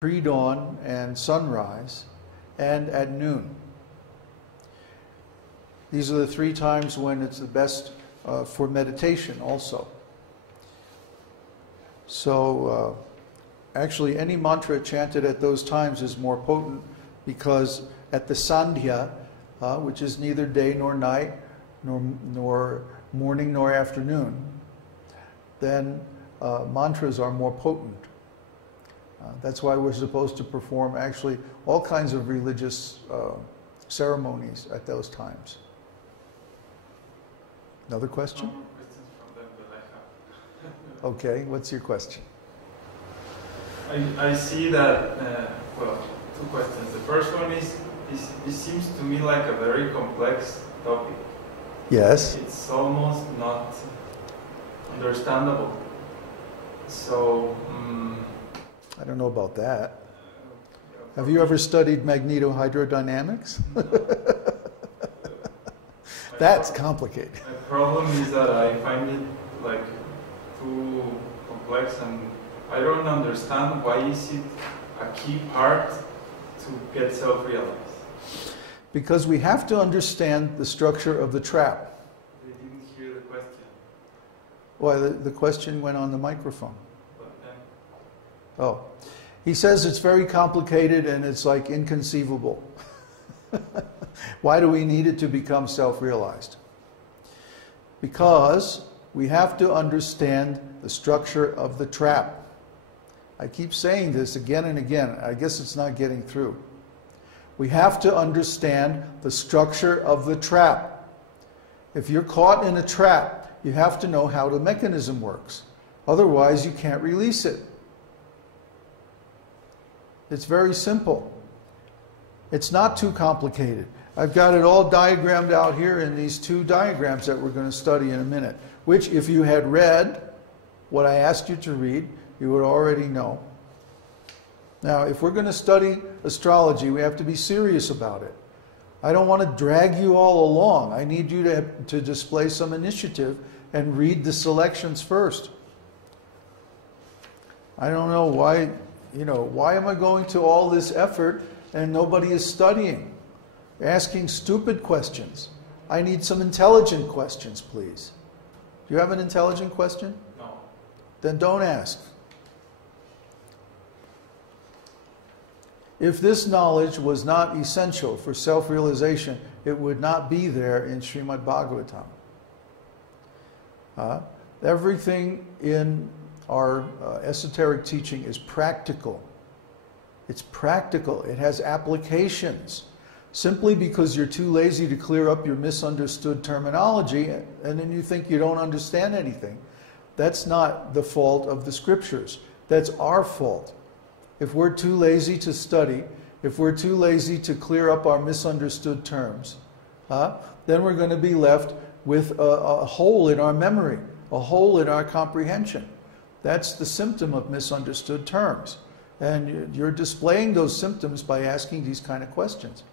pre-dawn and sunrise, and at noon. These are the 3 times when it's the best for meditation also. So actually any mantra chanted at those times is more potent, because at the sandhya, which is neither day nor night, nor morning nor afternoon, then mantras are more potent. That's why we're supposed to perform actually all kinds of religious ceremonies at those times. Another question? No more questions from them that I have. Okay, what's your question? I see that, well, 2 questions. The first one is, this seems to me like a very complex topic. Yes. It's almost not understandable. So, I don't know about that. Have you ever studied magnetohydrodynamics? That's complicated. My problem is that I find it like too complex, and I don't understand why is it a key part to get self-realized. Because we have to understand the structure of the trap. They didn't hear the question. Well, the question went on the microphone. But then, Oh. He says it's very complicated and it's like inconceivable. Why do we need it to become self-realized? Because we have to understand the structure of the trap. I keep saying this again and again. I guess it's not getting through. We have to understand the structure of the trap. If you're caught in a trap, you have to know how the mechanism works. Otherwise, you can't release it. It's very simple. It's not too complicated. I've got it all diagrammed out here in these 2 diagrams that we're going to study in a minute, which if you had read what I asked you to read, you would already know. Now, if we're going to study astrology, we have to be serious about it. I don't want to drag you all along. I need you to display some initiative and read the selections first. I don't know why, why am I going to all this effort and nobody is studying? Asking stupid questions. I need some intelligent questions, please. Do you have an intelligent question? no. Then don't ask. If this knowledge was not essential for self-realization, it would not be there in Srimad Bhagavatam. Everything in our esoteric teaching is practical. It's practical. It has applications. Simply because you're too lazy to clear up your misunderstood terminology and then you think you don't understand anything, that's not the fault of the scriptures. That's our fault. If we're too lazy to study, if we're too lazy to clear up our misunderstood terms, then we're going to be left with a hole in our memory, a hole in our comprehension. That's the symptom of misunderstood terms. And you're displaying those symptoms by asking these kind of questions.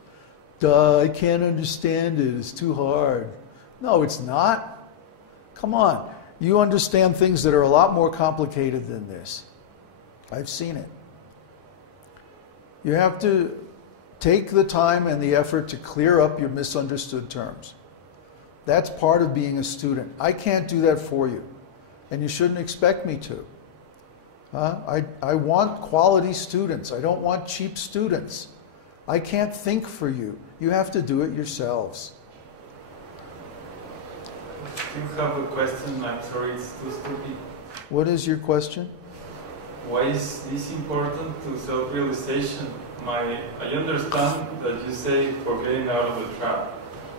Duh, I can't understand it, it's too hard. No, it's not. Come on. You understand things that are a lot more complicated than this. I've seen it. You have to take the time and the effort to clear up your misunderstood terms. That's part of being a student. I can't do that for you, and you shouldn't expect me to. I want quality students. I don't want cheap students. I can't think for you. You have to do it yourselves. You have a question, I'm sorry, it's too stupid. What is your question? Why is this important to self-realization? I understand that you say for getting out of the trap,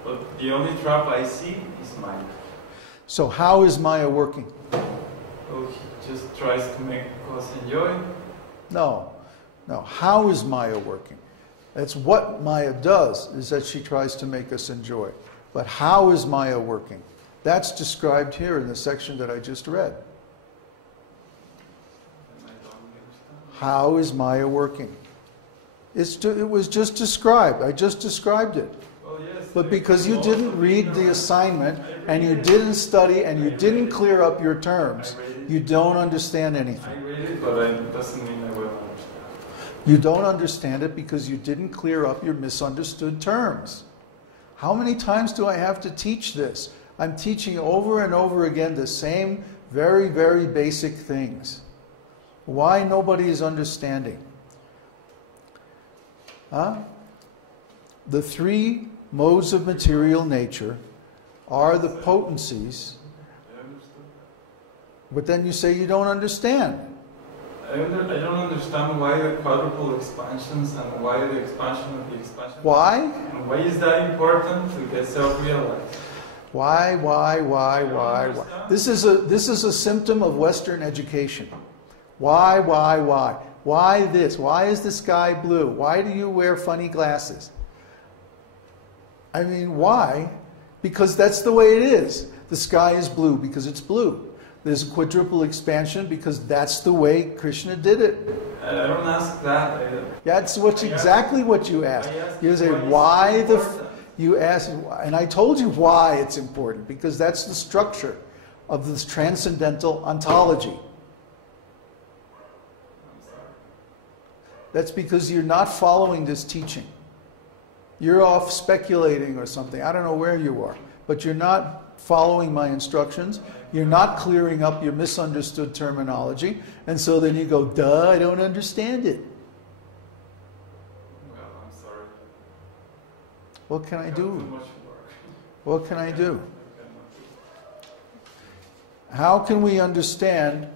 but the only trap I see is Maya. So how is Maya working? Oh, he just tries to make us enjoy. No. How is Maya working? That's what Maya does, is that she tries to make us enjoy. But how is Maya working? That's described here in the section that I just read. How is Maya working? It was just described. I just described it. Well, yes, But because you didn't read the assignment, and you didn't study, and you didn't clear up your terms, you don't understand anything. I read it, but it doesn't mean I will understand. You don't understand it because you didn't clear up your misunderstood terms. How many times do I have to teach this? I'm teaching over and over again the same very, very basic things. Why nobody is understanding? The three modes of material nature are the potencies. But then you say you don't understand. I don't understand why the quadruple expansions and why the expansion of the expansion. Why? And why is that important to get self-realized? Why? This is a symptom of Western education. Why? Why this? Why is the sky blue? Why do you wear funny glasses? I mean, why? Because that's the way it is. The sky is blue because it's blue. There's a quadruple expansion because that's the way Krishna did it. I don't ask that. That's exactly what you ask. You say, why the... You ask, and I told you why it's important, because that's the structure of this transcendental ontology. That's because you're not following this teaching. You're off speculating or something. I don't know where you are, but you're not following my instructions. You're not clearing up your misunderstood terminology, and so then you go, duh, I don't understand it. Well, I'm sorry. What can I do? Too much work. What can I do? How can we understand?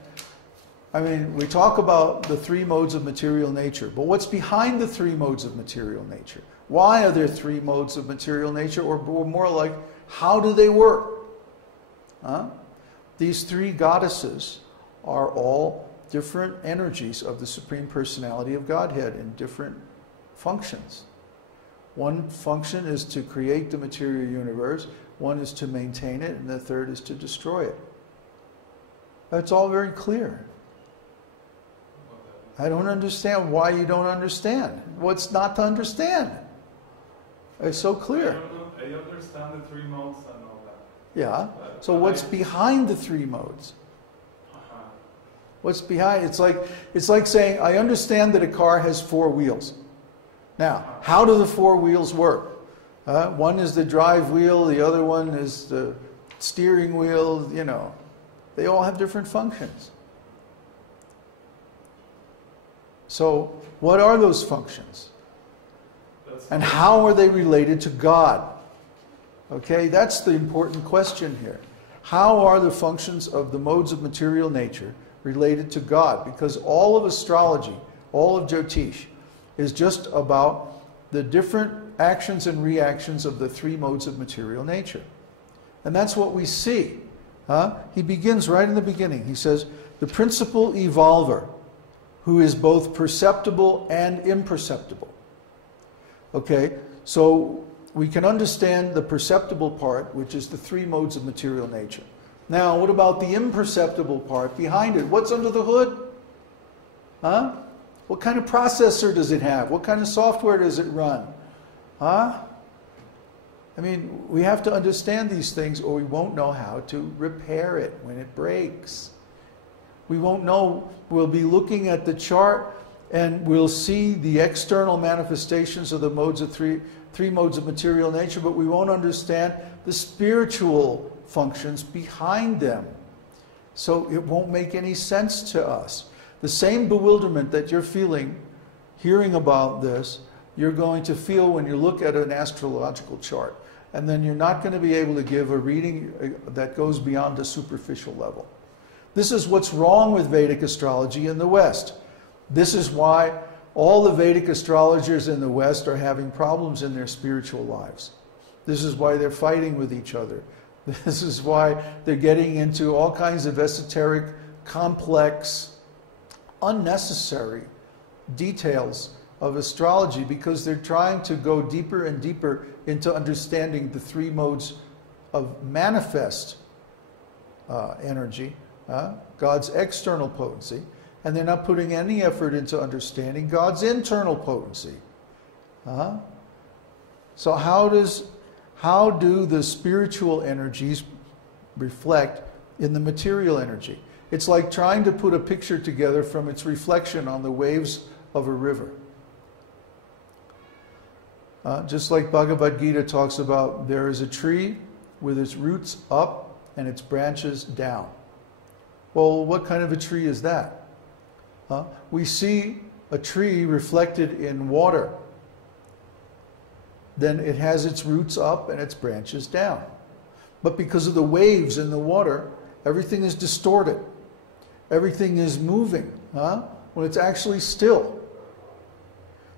I mean, we talk about the three modes of material nature, but what's behind the three modes of material nature? Why are there three modes of material nature? Or more like, how do they work? These three goddesses are all different energies of the Supreme Personality of Godhead in different functions. One function is to create the material universe, one is to maintain it, and the third is to destroy it. That's all very clear. I don't understand why you don't understand. What's not to understand? It's so clear. I understand the three modes and all that. Yeah. So what's behind the three modes? What's behind? It's like saying, I understand that a car has four wheels. Now, how do the four wheels work? One is the drive wheel, the other one is the steering wheel, you know. They all have different functions. So, what are those functions? And how are they related to God? Okay, that's the important question here. How are the functions of the modes of material nature related to God? Because all of astrology, all of Jyotish, is just about the different actions and reactions of the three modes of material nature. And that's what we see. He begins right in the beginning. He says, the principal evolver, who is both perceptible and imperceptible. Okay, so we can understand the perceptible part, which is the three modes of material nature. Now, what about the imperceptible part behind it? What's under the hood? What kind of processor does it have? What kind of software does it run? I mean, we have to understand these things or we won't know how to repair it when it breaks. We won't know. We'll be looking at the chart and we'll see the external manifestations of the modes of three modes of material nature, but we won't understand the spiritual functions behind them. So it won't make any sense to us. The same bewilderment that you're feeling hearing about this, you're going to feel when you look at an astrological chart. And then you're not going to be able to give a reading that goes beyond the superficial level. This is what's wrong with Vedic astrology in the West. This is why all the Vedic astrologers in the West are having problems in their spiritual lives. This is why they're fighting with each other. This is why they're getting into all kinds of esoteric, complex, unnecessary details of astrology because they're trying to go deeper and deeper into understanding the three modes of manifest energy, God's external potency, and they're not putting any effort into understanding God's internal potency. So how do the spiritual energies reflect in the material energy? It's like trying to put a picture together from its reflection on the waves of a river. Just like Bhagavad Gita talks about, there is a tree with its roots up and its branches down. Well, what kind of a tree is that? We see a tree reflected in water. Then it has its roots up and its branches down. But because of the waves in the water, everything is distorted. Everything is moving when it's actually still.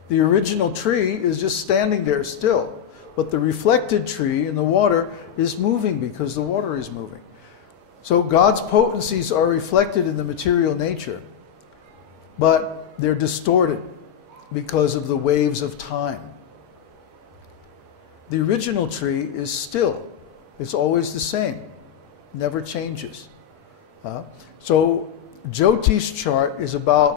The original tree is just standing there still. But the reflected tree in the water is moving because the water is moving. So God's potencies are reflected in the material nature, but they're distorted because of the waves of time. The original tree is still. It's always the same. Never changes. So Jyotish chart is about